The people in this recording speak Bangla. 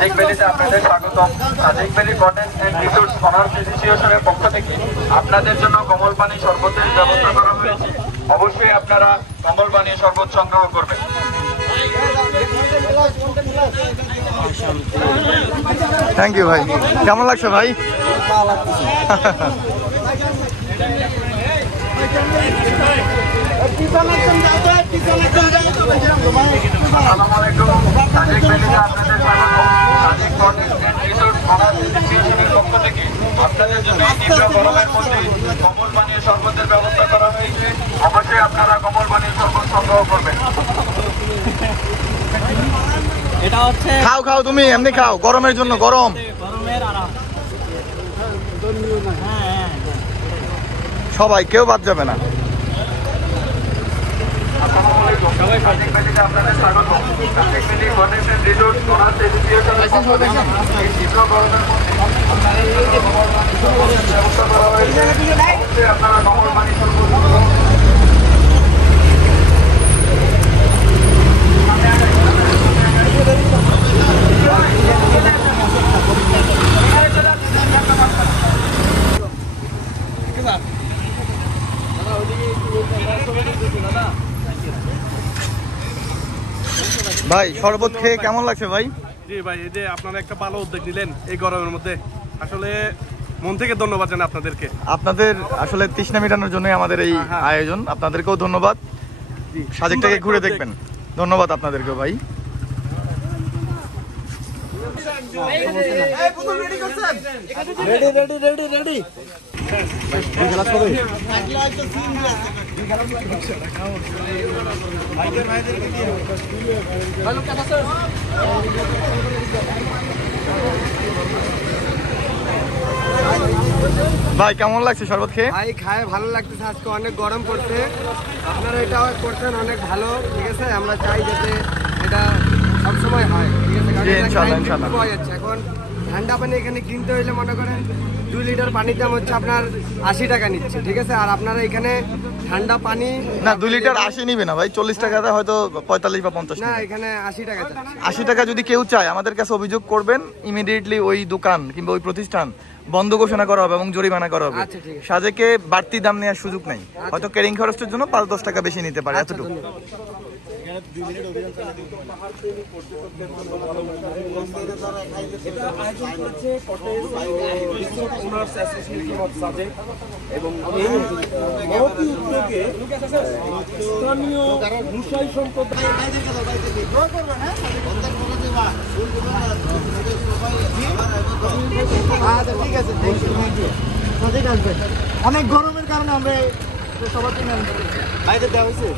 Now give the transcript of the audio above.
সাজেক ভ্যালিতে আপনাদের স্বাগতম। Sajek valley cottage and resorts owners অ্যাসোসিয়েশনের পক্ষ থেকে আপনাদের জন্য কমল পানি শরবতের ব্যবস্থা করা হয়েছে। অবশ্যই আপনারা কমল পানি শরবত সংগ্রহ করবেন। থ্যাংক ইউ ভাই। কেমন লাগছে ভাই? আসসালামু আলাইকুম। সাজেক ভ্যালিতে আপনাদের স্বাগতম। Sajek cottage and resorts owners অ্যাসোসিয়েশনের পক্ষ থেকে আপনাদের জন্য তীব্র গরমের মধ্যে কমল পানীয় শরবতের ব্যবস্থা করা হয়েছে। অবশ্যই আপনারা কমল পানীয় শরবত সংগ্রহ করবেন। এটা হচ্ছে খাও খাও, তুমি এমনি খাও, গরমের জন্য, গরম গরমের আরাম। সবাই, কেউ বাদ যাবে না। সাজেক ভ্যালিতে আপনাদের স্বাগতম। Sajek valley cottage and resorts owners অ্যাসোসিয়েশনের পক্ষ থেকে তীব্র গরমের মধ্যে ব্যবস্থা করা হয়েছে। অবশ্যই আপনারা কমল পানীয় শরবত ভাই শরবত খেয়ে কেমন লাগছে ভাই? জি ভাই, এই যে আপনারা একটা ভালো উদ্যোগ নিলেন এই গরমের মধ্যে, আসলে মন থেকে ধন্যবাদ জানাই আপনাদেরকে। আপনাদের আসলে তৃষ্ণা মেটানোর জন্যই আমাদের এই আয়োজন। আপনাদেরকেও ধন্যবাদ। সাজেকটাকে ঘুরে দেখবেন। ধন্যবাদ আপনাদেরকেও ভাই। ভাই কেমন লাগছে শরবত খেয়ে? ভাই খায় ভালো লাগতেছে, আজকে অনেক গরম পড়ছে, আপনারা এটা করছেন অনেক ভালো, ঠিক আছে। আমরা চাই যাতে এটা সবসময় হয়, ঠিক আছে। এখন ঠান্ডা পানি এখানে কিনতে হইলে মনে করেন 2 লিটার পানির দাম হচ্ছে আপনার 80 টাকা নিচ্ছে, ঠিক আছে। আর আপনারা এখানে ঠান্ডা পানি না 2 লিটার 80 নিবে না ভাই, 40 টাকাতে হয়তো 45 বা 50 না, এখানে 80 টাকা। 80 টাকা যদি কেউ চায় আমাদের কাছে অভিযোগ করবেন, ইমিডিয়েটলি ওই দোকান কিংবা ওই প্রতিষ্ঠান বন্ধ ঘোষণা করা হবে এবং জরিমানা করা হবে। সাজেকে বাড়তি দাম নেওয়ার সুযোগ নাই, হয়তো কেরিং খরচের জন্য 5-10 টাকা বেশি নিতে পারে, এতটুকু। এবং এই মহতি উদ্যোগে স্থানীয় মুসাই সম্প্রদায় ঠিক আছে, অনেক গরমের কারণে আমরা সবার জন্য বাইরে দেওয়া হয়েছে।